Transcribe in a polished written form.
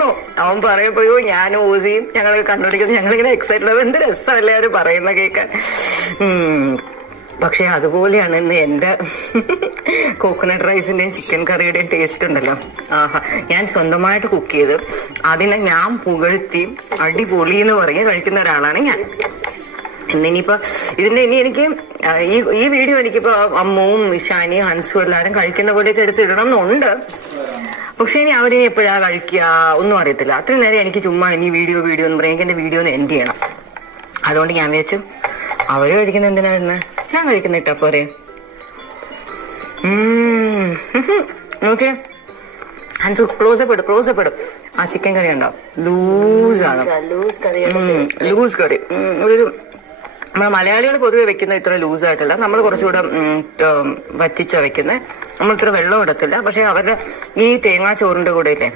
അറിയണോ? അവൻ പറയുമ്പോഴോ ഞാനും ഓസിയും ഞങ്ങളൊക്കെ കണ്ടുപിടിക്കുന്നത് ഞങ്ങളിങ്ങനെ എക്സൈറ്റഡ് ആവും. എന്ത് രസമല്ലേ അവര് പറയുന്ന കേൾക്കാൻ. പക്ഷെ അതുപോലെയാണ് ഇന്ന് എന്റെ കോക്കനട്ട് റൈസിന്റെയും ചിക്കൻ കറിയുടെയും ടേസ്റ്റ് ഉണ്ടല്ലോ. ആഹാ, ഞാൻ സ്വന്തമായിട്ട് കുക്ക് ചെയ്ത് അതിനെ ഞാൻ പുകഴ്ത്തി അടിപൊളി എന്ന് പറഞ്ഞ് കഴിക്കുന്ന ഒരാളാണ് ഞാൻ. ഇന്നിനിയിപ്പോ ഇതിന്റെ ഇനി എനിക്ക് ഈ വീഡിയോ എനിക്കിപ്പോ അമ്മവും ഇഷാനിയും ഹൻസും എല്ലാരും കഴിക്കുന്ന പോലെയൊക്കെ എടുത്തിടണം എന്നുണ്ട്. പക്ഷെ ഇനി അവരിനി എപ്പോഴാ കഴിക്കുക ഒന്നും അറിയത്തില്ല. അത്രയും നേരം എനിക്ക് ചുമ്മാ ഇനി വീഡിയോ എന്ന് പറയാൻ എന്റെ വീഡിയോ ഒന്ന് എൻഡ് ചെയ്യണം. അതുകൊണ്ട് ഞാൻ വിചാരിച്ചു അവര് കഴിക്കുന്ന എന്തിനായിരുന്നു, ഞാൻ കഴിക്കുന്ന ഇട്ടാ പോരെ. നോക്കിയേ ഹൻസു, ക്ലോസപ്പ് ഇടും. ആ ചിക്കൻ കറി ഉണ്ടോ, ലൂസാണ്, ലൂസ് കറി. ഒരു നമ്മള് മലയാളികൾ പൊതുവെ വെക്കുന്ന ഇത്ര ലൂസായിട്ടല്ല, നമ്മൾ കുറച്ചുകൂടെ വറ്റിച്ചാ വെക്കുന്നത്. നമ്മൾ ഇത്ര വെള്ളം ഇടത്തില്ല. പക്ഷെ അവരുടെ ഈ തേങ്ങാ ചോറിന്റെ കൂടെ ഇല്ലേ